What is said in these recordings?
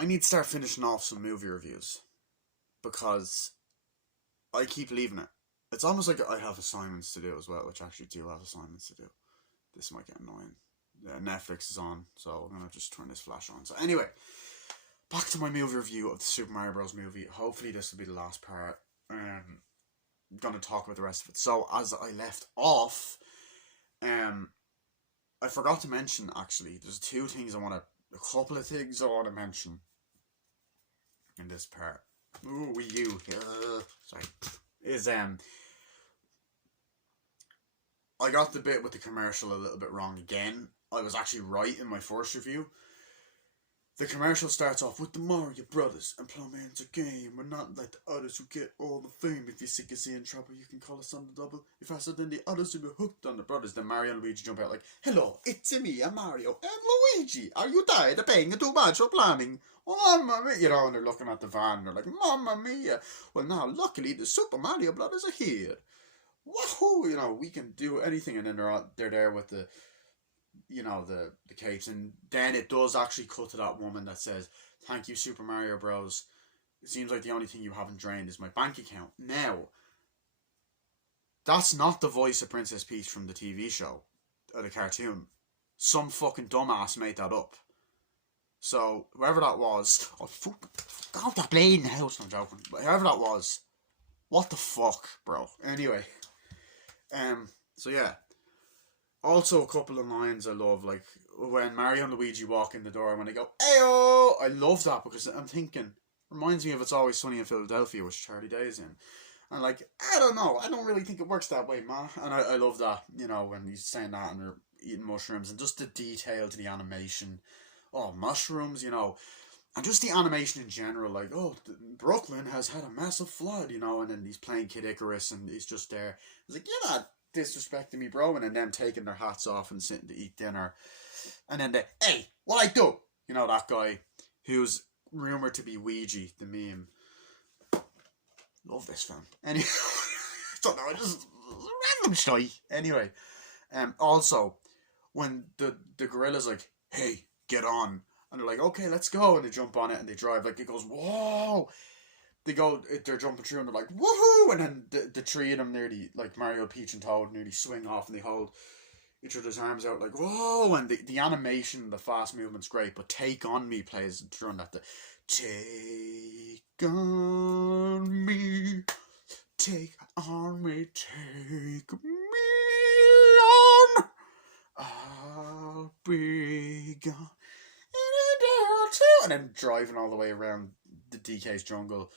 I need to start finishing off some movie reviews because I keep leaving it. It's almost like I have assignments to do as well, which I actually do have assignments to do. This might get annoying. Yeah, Netflix is on, so I'm gonna just turn this flash on. So anyway, back to my movie review of the Super Mario Bros. Movie. Hopefully this will be the last part. I'm gonna talk about the rest of it. So as I left off, um, I forgot to mention actually. There's a couple of things I want to mention in this part. Ooh, Wii U. Sorry. Is I got the bit with the commercial a little bit wrong again. I was actually right in my first review. The commercial starts off with the Mario Brothers and Plumman's a game. We're not like the others who get all the fame. If you're sick of seeing trouble, you can call us on the double. You're faster than the others who be hooked on the brothers. Then Mario and Luigi jump out like, hello, it's me, I'm Mario and Luigi. Are you tired of paying too much for plumbing? Oh, mamma mia. You know, and they're looking at the van and they're like, mamma mia. Well, now, luckily, the Super Mario Brothers are here. Wahoo! You know, we can do anything. And then they're there with the capes, and then it does actually cut to that woman that says, thank you, Super Mario Bros. It seems like the only thing you haven't drained is my bank account. Now, that's not the voice of Princess Peach from the TV show or the cartoon. Some fucking dumbass made that up. So whoever that was, get off that blade in the house. I'm joking, but whoever that was, what the fuck, bro. Anyway, so yeah, also, a couple of lines I love, like when Mario and Luigi walk in the door and when they go, "Ayo!" I love that because I'm thinking, reminds me of It's Always Sunny in Philadelphia, which Charlie Day is in. And like, I don't know, I don't really think it works that way, ma. And I love that, when he's saying that and they're eating mushrooms and just the detail to the animation. Oh, mushrooms, and just the animation in general, like, oh, Brooklyn has had a massive flood, and then he's playing Kid Icarus and he's just there. He's like, you're not disrespecting me, bro, and then them taking their hats off and sitting to eat dinner. And then hey, what I do? That guy who's rumored to be Ouija, the meme. Love this film. Anyway, I don't know, just random shy. Anyway, also, when the gorilla's like, hey, get on. And they're like, okay, let's go. And they jump on it and they drive. Like, it goes, whoa. They're jumping through and they're like, woohoo. And then the three of them nearly, like Mario, Peach, and Toad, nearly swing off and they hold each other's arms out like, whoa. And the animation, the fast movement's great. But Take On Me plays during that. Take on me. Take on me. Take me on. I'll be gone. And then driving all the way around the DK's jungle,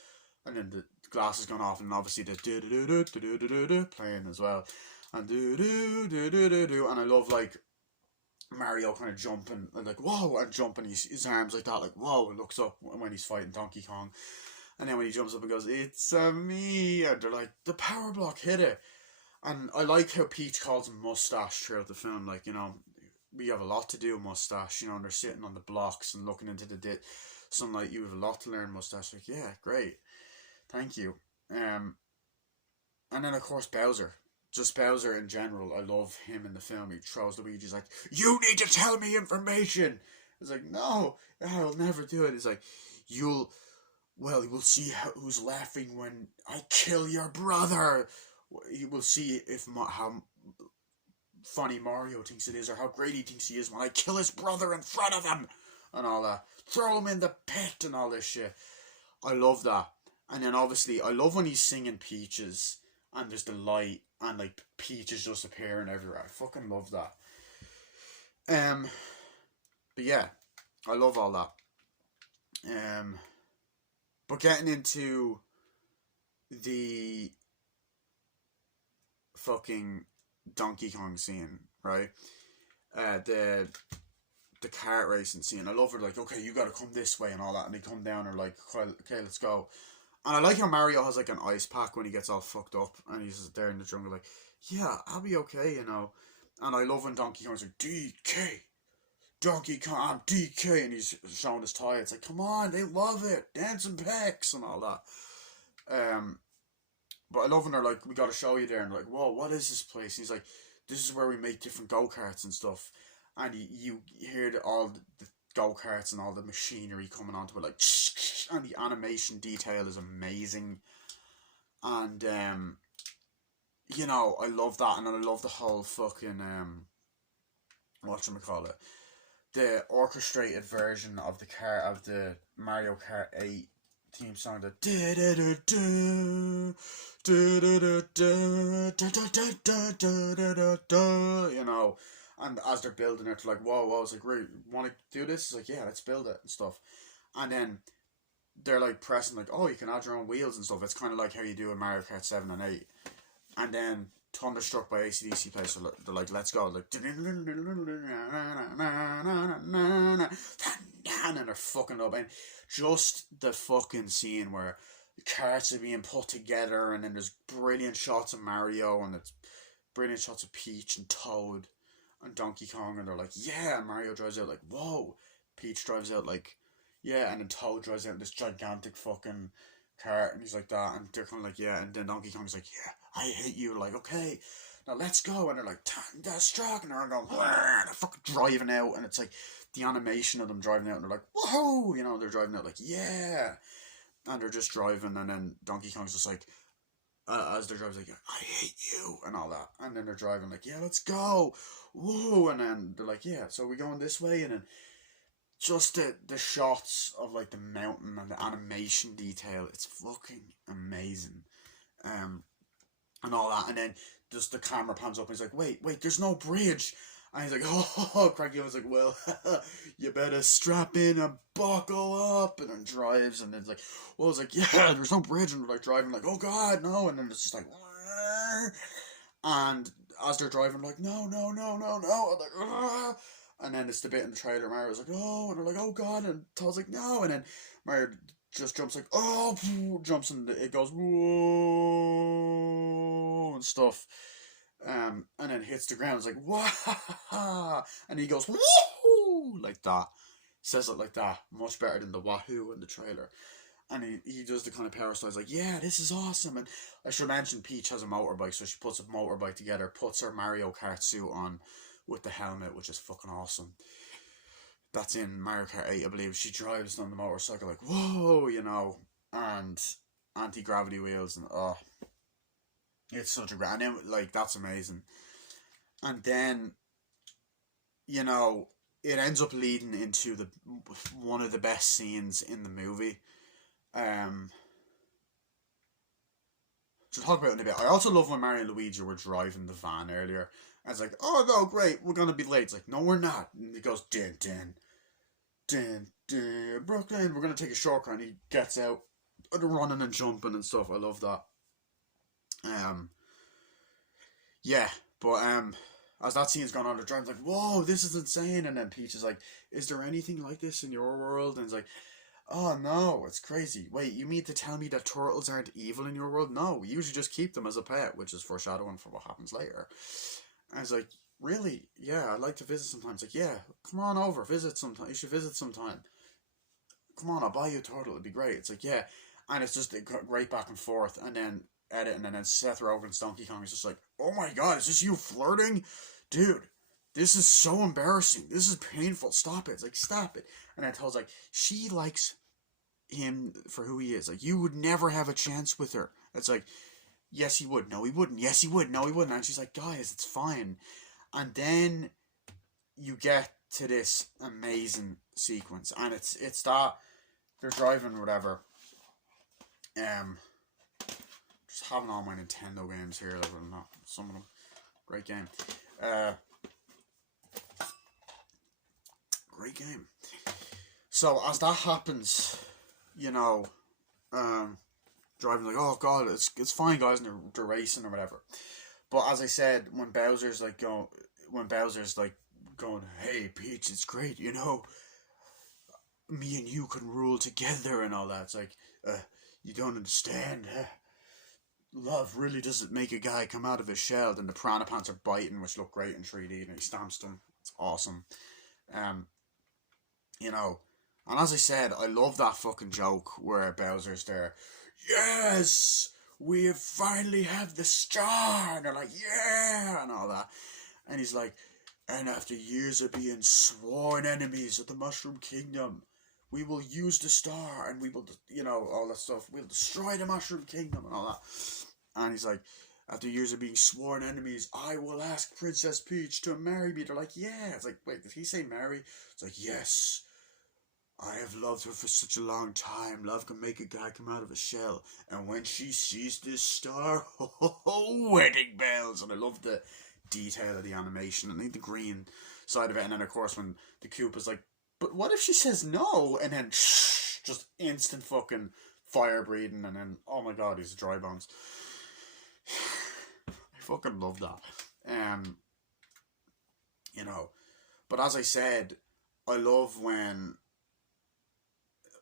and then the glass has gone off, and obviously the do do do do do do do playing as well, and do do do do do do, and I love like Mario kind of jumping and like whoa, and jumping his arms like that, like whoa, and looks up when he's fighting Donkey Kong, and then when he jumps up and goes, it's me, and they're like, the power block hit it, and I like how Peach calls him Mustache throughout the film, like we have a lot to do, Mustache, and they're sitting on the blocks and looking into the sunlight. You have a lot to learn, Mustache. Like, yeah, great, thank you. And then of course Bowser, just Bowser in general. I love him in the film. He throws Luigi's like, you need to tell me information. It's like, no, I'll never do it. It's like, we'll see who's laughing when I kill your brother. You will see how funny Mario thinks it is, or how great he thinks he is when I kill his brother in front of him, and all that. Throw him in the pit and all this shit. I love that. And then obviously, I love when he's singing Peaches, and there's the light, and like Peaches just appearing everywhere. I fucking love that. But yeah, I love all that. But getting into the fucking Donkey Kong scene, right? The kart racing scene. I love her like, okay, you gotta come this way and all that, and they come down and are like, okay, let's go. And I like how Mario has like an ice pack when he gets all fucked up and he's there in the jungle like, yeah, I'll be okay, And I love when Donkey Kong's like, DK, Donkey Kong, I'm DK, and he's showing his tie. It's like, come on, they love it, dancing pecs and all that. But I love when they're like, we gotta show you there, and like, whoa, what is this place? And he's like, this is where we make different go-karts and stuff. And you hear all the go-karts and all the machinery coming onto it, like, and the animation detail is amazing. And, you know, I love that, and I love the whole fucking, whatchamacallit, the orchestrated version of the Mario Kart 8 theme song, the you know, and as they're building it, like, whoa, it's like, really, want to do this? It's like, yeah, let's build it and stuff. And then they're like pressing, like, oh, you can add your own wheels and stuff. It's kind of like how you do in Mario Kart 7 and 8. And then Thunderstruck by AC/DC plays, so they're like, let's go, like, and they're fucking up, and just the fucking scene where the carts are being put together, and then there's brilliant shots of Mario, and it's brilliant shots of Peach and Toad and Donkey Kong, and they're like, yeah, and Mario drives out like, whoa, Peach drives out like, yeah, and then Toad drives out in this gigantic fucking cart, and he's like that, and they're kind of like, yeah, and then Donkey Kong's like, yeah, I hate you, like, okay, now let's go, and they're like, Thunderstruck, and they're going, and they're fucking driving out, and it's like, the animation of them driving out, and they're like, whoa, you know, they're driving out like, yeah, and they're just driving, and then Donkey Kong's just like, as they're driving, like, I hate you, and all that, and then they're driving like, yeah, let's go, whoa, and then they're like, yeah, so we're going this way, and then just the shots of like the mountain and the animation detail, it's fucking amazing, and all that, and then just the camera pans up, and he's like, wait, there's no bridge, and he's like, oh, Cracky was like, well, you better strap in and buckle up, and then drives, and then it's like, well, it's like, yeah, there's no bridge, and they're like driving, like, oh god, no, and then it's just like, and as they're driving, like, no, and like, and then it's the bit in the trailer, Mario's like, oh, and they're like, oh god, and Toad's like, no, and then Mario just jumps like, oh, jumps, and it goes, whoa, and stuff, and then hits the ground. It's like, wah, and he goes, woohoo, like that. Says it like that, much better than the wahoo in the trailer. And he does the kind of power style. He's like, yeah, this is awesome. And I should mention Peach has a motorbike, so she puts a motorbike together, puts her Mario Kart suit on with the helmet, which is fucking awesome. That's in Mario Kart 8, I believe. She drives on the motorcycle like, whoa, you know, and anti-gravity wheels, and oh, it's such a great, and then, like, that's amazing. And then, you know, it ends up leading into one of the best scenes in the movie. To talk about it in a bit. I also love when Mario and Luigi were driving the van earlier. And it's like, oh no, great, we're gonna be late. It's like, no, we're not. And he goes, din, Brooklyn, we're gonna take a shortcut. And he gets out, and they're running and jumping and stuff. I love that. Yeah, but as that scene's gone on, the driver's like, whoa, this is insane. And then Peach is like, is there anything like this in your world? And it's like, oh no, it's crazy. Wait, you mean to tell me that turtles aren't evil in your world? No, we usually just keep them as a pet, which is foreshadowing for what happens later. And I was like, really? Yeah, I'd like to visit sometimes. Like, yeah, come on over, visit sometime. You should visit sometime. Come on, I'll buy you a turtle, it'd be great. It's like, yeah. And it's just a great back and forth. And then editing, and then Seth Rogen's Donkey Kong is just like, oh my god, is this you flirting? Dude, this is so embarrassing. This is painful. Stop it. It's like, stop it. And then Toad's like, she likes him for who he is. Like, you would never have a chance with her. It's like, yes, he would. No, he wouldn't. Yes, he would. No, he wouldn't. And she's like, guys, it's fine. And then you get to this amazing sequence, and it's that they're driving or whatever. Just having all my Nintendo games here, like, not some of them. Great game. Great game. So as that happens, you know, driving like, oh god, it's fine, guys, and they're racing or whatever. But as I said, when Bowser's going, hey Peach, it's great, you know, me and you can rule together and all that. It's like, you don't understand. Love really doesn't make a guy come out of his shell. And the piranha pants are biting, which look great in 3D, and he stamps them. It's awesome. You know, and as I said, I love that fucking joke where Bowser's there. Yes, we finally have the star. And they're like, yeah, and all that. And he's like, And after years of being sworn enemies of the Mushroom Kingdom, we will use the star and we will, all that stuff. We'll destroy the Mushroom Kingdom and all that. And he's like, after years of being sworn enemies, I will ask Princess Peach to marry me. They're like, yeah. It's like, wait, did he say marry? It's like, yes. I have loved her for such a long time. Love can make a guy come out of a shell. And when she sees this star, wedding bells. And I love the detail of the animation. I think the green side of it. And then, of course, when the Koopa's like, but what if she says no? And then just instant fucking fire breathing. And then, oh my god, he's dry bones. I fucking love that. But as I said, I love when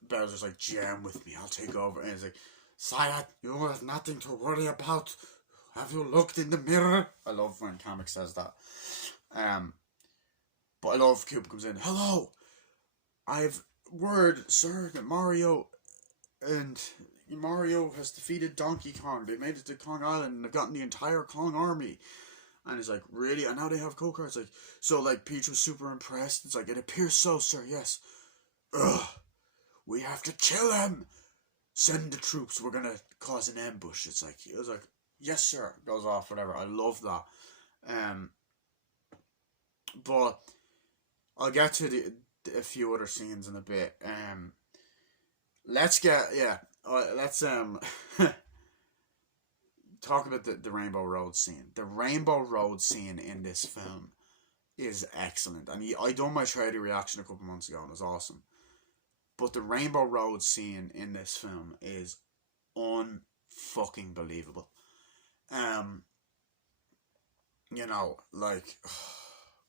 Bowser's like, jam with me, I'll take over. And he's like, Sire, you have nothing to worry about. Have you looked in the mirror? I love when Kamek says that. But I love Koopa comes in, hello, I've word, sir, that Mario has defeated Donkey Kong. They made it to Kong Island and they've gotten the entire Kong army. And he's like, really? And now they have Go-Karts? Like, so, like, Peach was super impressed. It's like, it appears so, sir, yes. Ugh. We have to kill him. Send the troops. We're gonna cause an ambush. It was like, yes, sir. Goes off, whatever. I love that. But I'll get to a few other scenes in a bit. Let's talk about the Rainbow Road scene. The Rainbow Road scene in this film is excellent. And I done my trailer reaction a couple months ago and it was awesome. But the Rainbow Road scene in this film is unfucking believable.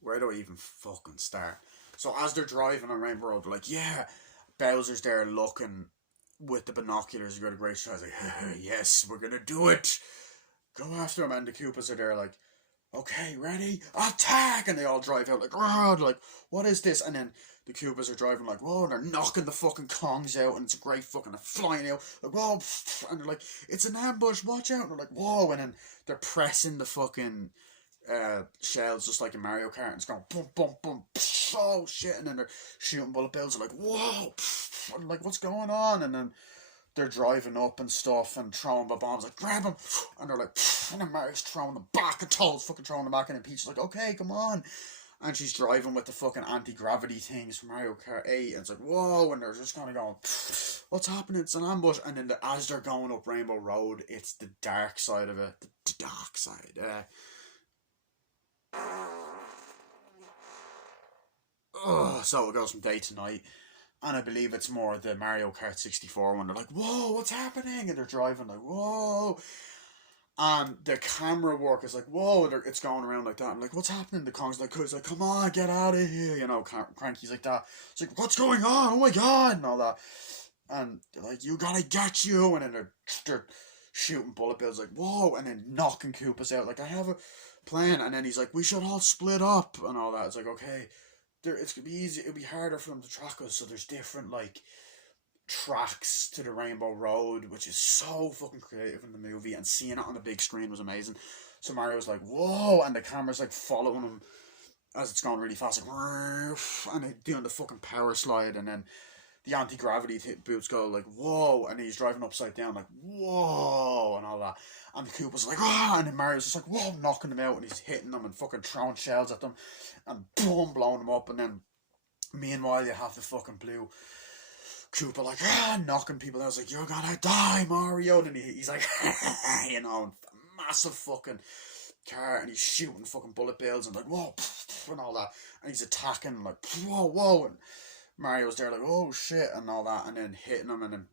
Where do I even fucking start? So as they're driving on Rainbow Road, they're like, yeah, Bowser's there looking with the binoculars. You got a great shot. He's like, yes, we're gonna do it. Go after him. And the Koopas are there like, okay, ready, attack! And they all drive out like, oh, like, what is this? And then the Koopas are driving like, whoa, and they're knocking the fucking Kongs out, and it's a great fucking, they're flying out, like, whoa, and they're like, it's an ambush, watch out, and they're like, whoa, and then they're pressing the fucking shells just like in Mario Kart, and it's going boom, boom, boom, oh shit, and then they're shooting bullet bills, they're like, whoa, and like, what's going on? And then they're driving up and stuff and throwing the bombs, like, grab them, and they're like, and then Mario's throwing them back, and Toad's fucking throwing them back, and then Peach is like, okay, come on. And she's driving with the fucking anti-gravity things from Mario Kart 8, and it's like, whoa, and they're just kind of going, what's happening? It's an ambush. And then as they're going up Rainbow Road, it's the dark side of it. The dark side. So it goes from day to night. And I believe it's more the Mario Kart 64 one. They're like, whoa, what's happening? And they're driving like, whoa. And the camera work is like, whoa, it's going around like that. I'm like, what's happening? The Kong's like, come on, get out of here. Cranky's like that. It's like, what's going on? Oh my god, and all that. And they're like, you gotta get you. And then they're shooting bullet bills like, whoa, and then knocking Koopas out. Like, I have a plan. And then he's like, we should all split up and all that. It's like, okay, it's gonna be easy. It'll be harder for them to track us. So there's different, like, tracks to the Rainbow Road, which is so fucking creative in the movie, and seeing it on the big screen was amazing. So Mario was like, whoa, and the camera's like following him as it's going really fast, like, and they're doing the fucking power slide, and then the anti-gravity boots go like, whoa, and he's driving upside down like, whoa, and all that. And the Koopa's like, ah, and then Mario's just like, whoa, knocking them out, and he's hitting them and fucking throwing shells at them, and boom, blowing them up, and then meanwhile you have the fucking blue Koopa like, knocking people out. I was like, you're gonna die, Mario. And he's like, massive fucking car, and he's shooting fucking bullet bills and like, whoa, and all that. And he's attacking like, whoa. And Mario's there like, oh shit, and all that. And then hitting him. And then,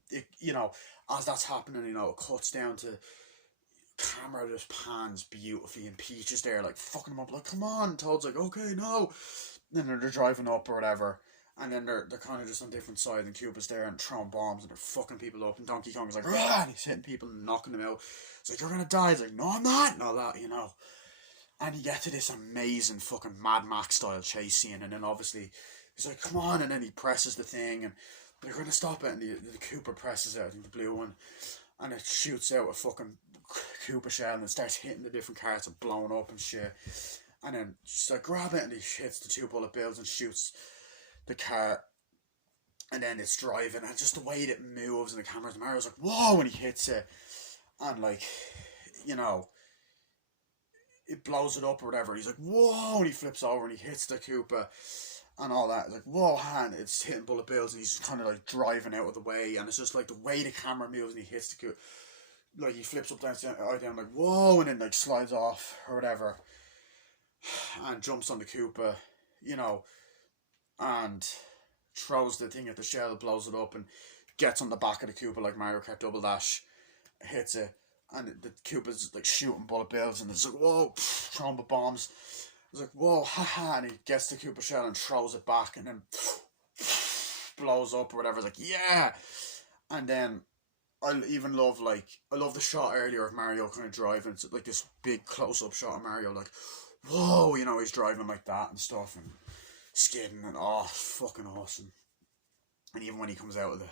as that's happening, it cuts down to camera just pans beautifully. And Peach is there like, fucking him up, like, come on. And Toad's like, okay, no. And then they're driving up or whatever. And then they're kind of just on different sides, and Koopa's there and throwing bombs, and they're fucking people up, and Donkey Kong's like, rah, and he's hitting people and knocking them out. It's like, you're gonna die. He's like, no, I'm not, and all that, And you get to this amazing fucking Mad Max style chase scene, and then obviously he's like, come on, and then he presses the thing, and they're gonna stop it, and the Koopa presses it, I think the blue one, and it shoots out a fucking Koopa shell, and it starts hitting the different carts and blowing up and shit. And then she's like, grab it, and he hits the 2 bullet bills and shoots the car. And then it's driving, and just the way that it moves and the cameras, Mario's like, whoa, when he hits it. And like, you know, it blows it up or whatever. He's like, whoa, and he flips over and he hits the Koopa and all that. It's like, whoa, hand, it's hitting bullet bills, and he's kind of like driving out of the way, and it's just like the way the camera moves and he hits the Koopa. Like, he flips up down, like, whoa, and then like slides off or whatever, and jumps on the Koopa, you know, and throws the thing at the shell, blows it up, and gets on the back of the Koopa like Mario Kart Double Dash, hits it, and the Koopa's like shooting bullet bills, and it's like, whoa, throwing the bombs. It's like, whoa, haha, and he gets the Koopa shell and throws it back, and then blows up or whatever. It's like, yeah. And then I love the shot earlier of Mario kind of driving. It's like this big close-up shot of Mario, like, whoa, you know, he's driving like that and stuff, and skidding, and fucking awesome. And even when he comes out of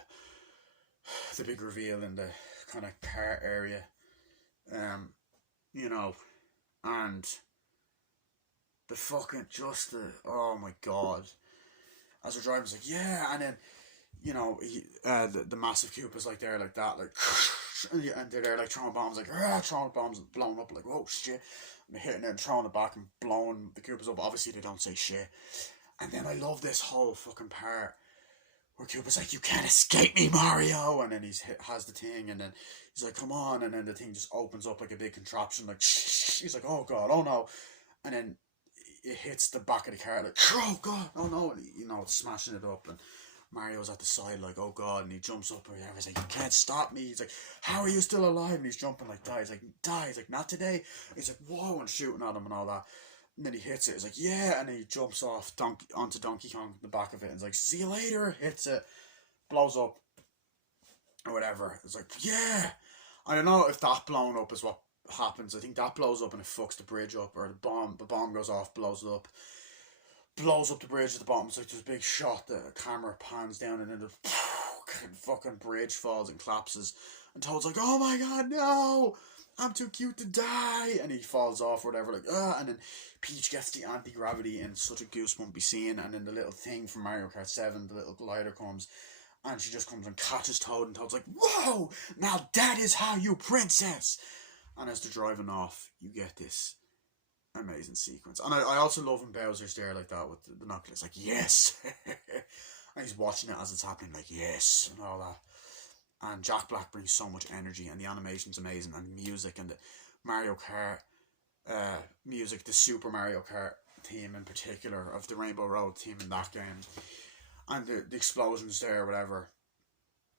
the big reveal in the kind of car area, you know, and the fucking oh my god, as we're driving, it's like, yeah. And then, you know, the massive Koopa's like there like that, like, and they're there like throwing bombs, like, throwing bombs and blowing up, like, oh shit, and they're hitting it and throwing it back and blowing the Koopas up. Obviously they don't say shit. And then I love this whole fucking part where Koopa's like, you can't escape me, Mario, and then has the thing, and then he's like, come on, and then the thing just opens up like a big contraption, like, he's like, oh god, oh no, and then it hits the back of the car, like, oh god, oh no, and you know, it's smashing it up, and Mario's at the side like, oh god, and he jumps up or whatever. He's like, you can't stop me. He's like, how are you still alive? And he's jumping like, die. He's like, die. He's like, not today. He's like, whoa, and shooting at him and all that. And then he hits it. He's like, yeah, and then he jumps off onto Donkey Kong, the back of it, and he's like, see you later. Hits it, blows up, or whatever. It's like, yeah. I don't know if that blown up is what happens. I think that blows up and it fucks the bridge up, or the bomb goes off, blows it up. Blows up the bridge at the bottom. It's like this big shot. The camera pans down, and then the fucking bridge falls and collapses. And Toad's like, oh my god, no! I'm too cute to die! And he falls off or whatever, like, and then Peach gets the anti-gravity in such a goosebumpy scene, and then the little thing from Mario Kart 7, the little glider comes, and she just comes and catches Toad, and Toad's like, whoa! Now that is how you princess! And as they're driving off, you get this amazing sequence. And I also love when Bowser's there like that with the knuckles, like, yes! And he's watching it as it's happening, like, yes, and all that. And Jack Black brings so much energy, and the animation's amazing, and music, and the Mario Kart music, the Super Mario Kart theme in particular, of the Rainbow Road theme in that game, and the explosions there, whatever.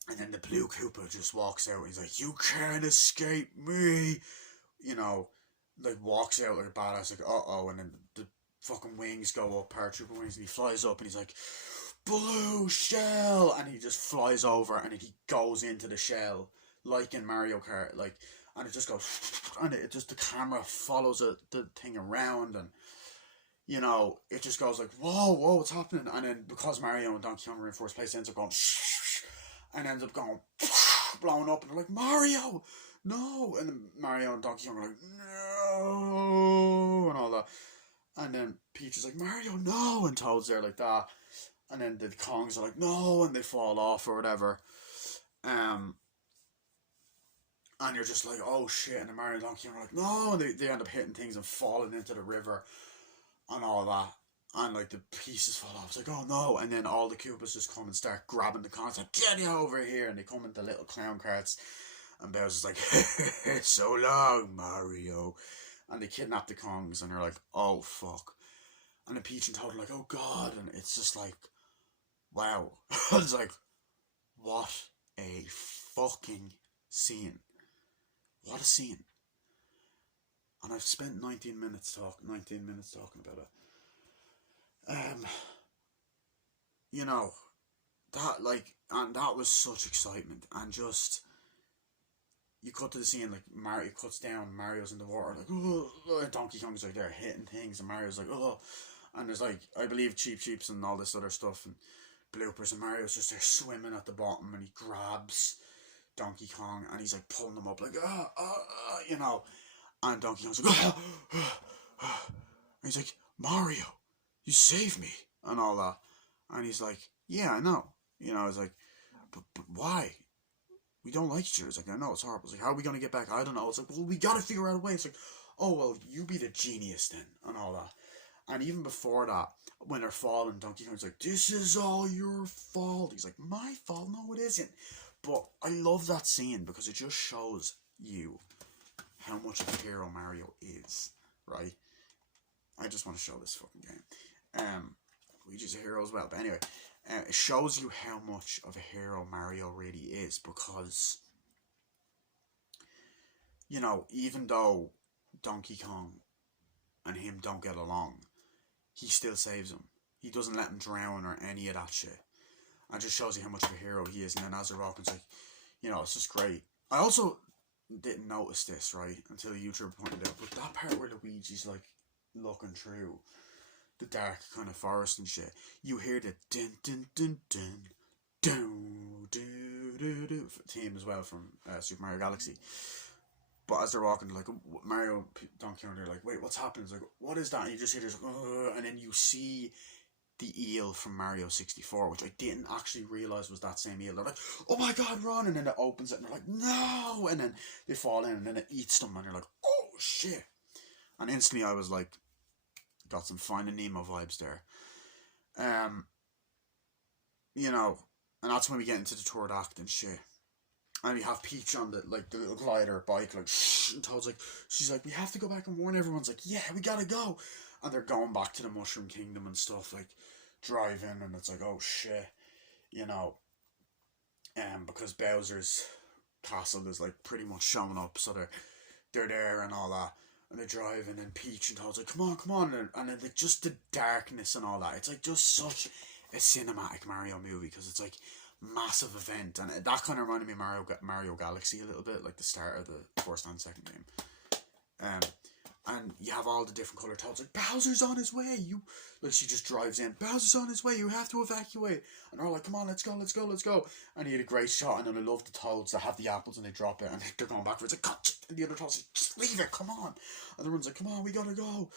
And then the blue Koopa just walks out, and he's like, you can't escape me! You know, like, walks out like a badass, like, uh-oh, and then the fucking wings go up, paratrooper wings, and he flies up, and he's like, blue shell, and he just flies over, and he goes into the shell, like in Mario Kart, like, and it just goes, and it just, the camera follows the thing around, and, you know, it just goes like, whoa, what's happening? And then, because Mario and Donkey Kong are in first place, it ends up going, and ends up going, blowing up, and they're like, Mario, no, and then Mario and Donkey Kong are like, no, and all that, and then Peach is like, Mario, no, and Toad's there like that, and then the Kongs are like, no, and they fall off or whatever, and you're just like, oh shit, and the Mario and Donkey Kong are like, no, and they end up hitting things and falling into the river, and all that, and like the pieces fall off, it's like, oh no, and then all the Koopas just come and start grabbing the Kongs, like, get you over here, and they come into little clown carts, and Bowser's like, so long, Mario, and they kidnap the Kongs, and they're like, oh fuck, and then Peach and Toad are like, oh god, and it's just like, wow, it's like, what a fucking scene, what a scene, and I've spent 19 minutes talking about it. You know, that, like, and that was such excitement, and just, you cut to the scene, like, Mario cuts down, Mario's in the water, like, oh, Donkey Kong's like there hitting things, and Mario's like, oh, and there's like, I believe Cheep Cheeps and all this other stuff, and bloopers, and Mario's just there swimming at the bottom, and he grabs Donkey Kong, and he's like pulling them up, like, you know, and Donkey Kong's like, And he's like, Mario, you saved me, and all that. And he's like, yeah, I know. You know, it's like, but why? We don't like each other. It's like, I know, it's horrible. It's like, how are we going to get back? I don't know. It's like, well, we got to figure out a way. It's like, oh, well, you be the genius then, and all that. And even before that, when they're falling, Donkey Kong's like, this is all your fault. He's like, my fault? No, it isn't. But I love that scene because it just shows you how much of a hero Mario is, right? I just want to show this fucking game. Luigi's a hero as well. But anyway, it shows you how much of a hero Mario really is because, you know, even though Donkey Kong and him don't get along, he still saves him. He doesn't let him drown or any of that shit. And just shows you how much of a hero he is. And then as a rock, it's like, you know, it's just great. I also didn't notice this, right, until YouTuber pointed out, but that part where Luigi's like looking through the dark kind of forest and shit, you hear the dun dun dun dun dun do do do theme as well from Super Mario Galaxy. But as they're walking, like Mario, Donkey Kong, they're like, "Wait, what's happening?" It's like, "What is that?" And you just hear this, and then you see the eel from Mario 64, which I didn't actually realize was that same eel. They're like, "Oh my god, run!" And then it opens it, and they're like, "No!" And then they fall in, and then it eats them, and you're like, "Oh shit!" And instantly, I was like, got some Finding Nemo vibes there. You know, and that's when we get into the third act and shit. And we have Peach on the little glider bike, like shh, and Toad's like, she's like, we have to go back and warn everyone's like, yeah, we gotta go, and they're going back to the Mushroom Kingdom and stuff, like driving, and it's like, oh shit, you know, because Bowser's castle is like pretty much showing up, so they're there and all that, and they drive, and then Peach and Toad's like, come on, and then like just the darkness and all that, it's like just such a cinematic Mario movie because it's like massive event, and that kind of reminded me of Mario Galaxy a little bit, like the start of the first and second game. And you have all the different colored Toads, like Bowser's on his way. Like she just drives in. Bowser's on his way. You have to evacuate. And they're all like, come on, let's go. And he had a great shot. And then I love the Toads that have the apples and they drop it and they're going backwards. Like, God, and the other Toads like, just leave it. Come on. And the one's like, come on, we gotta go.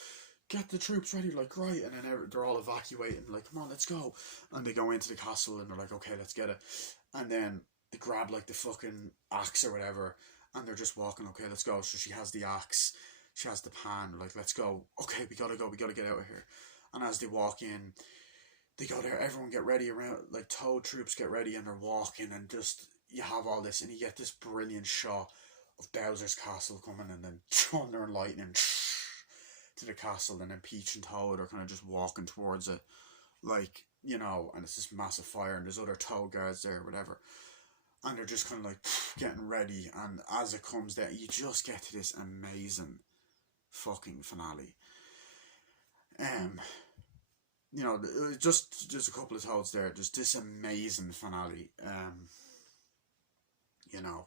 Get the troops ready, like, right, and then they're all evacuating, like, come on, let's go, and they go into the castle, and they're like, okay, let's get it, and then they grab, like, the fucking axe or whatever, and they're just walking, okay, let's go, so she has the axe, she has the pan, like, let's go, okay, we gotta get out of here, and as they walk in, they go there, everyone get ready around, like, Toad troops get ready, and they're walking, and just, you have all this, and you get this brilliant shot of Bowser's castle coming, and then thunder and lightning, to the castle, and then Peach and Toad are kind of just walking towards it, like, you know, and it's this massive fire, and there's other Toad guards there, whatever, and they're just kind of like getting ready, and as it comes there, you just get to this amazing fucking finale. You know, just a couple of Toads there, just this amazing finale. You know,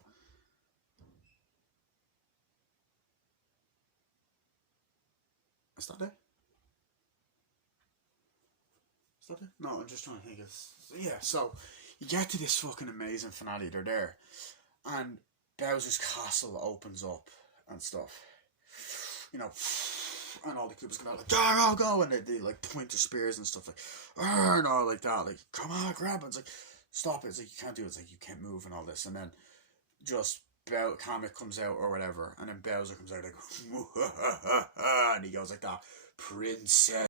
is that it? Is that it? No, I'm just trying to think of. Yeah, so you get to this fucking amazing finale. They're there, and Bowser's castle opens up and stuff. You know, and all the Koopas come out like, "I'll go," and they like point their spears and stuff like, and all like that. Like, come on, grab it. It's like, stop it. It's like you can't do it. It's like you can't move and all this, and then just Kamek comes out or whatever, and then Bowser comes out like, and he goes like that, princess.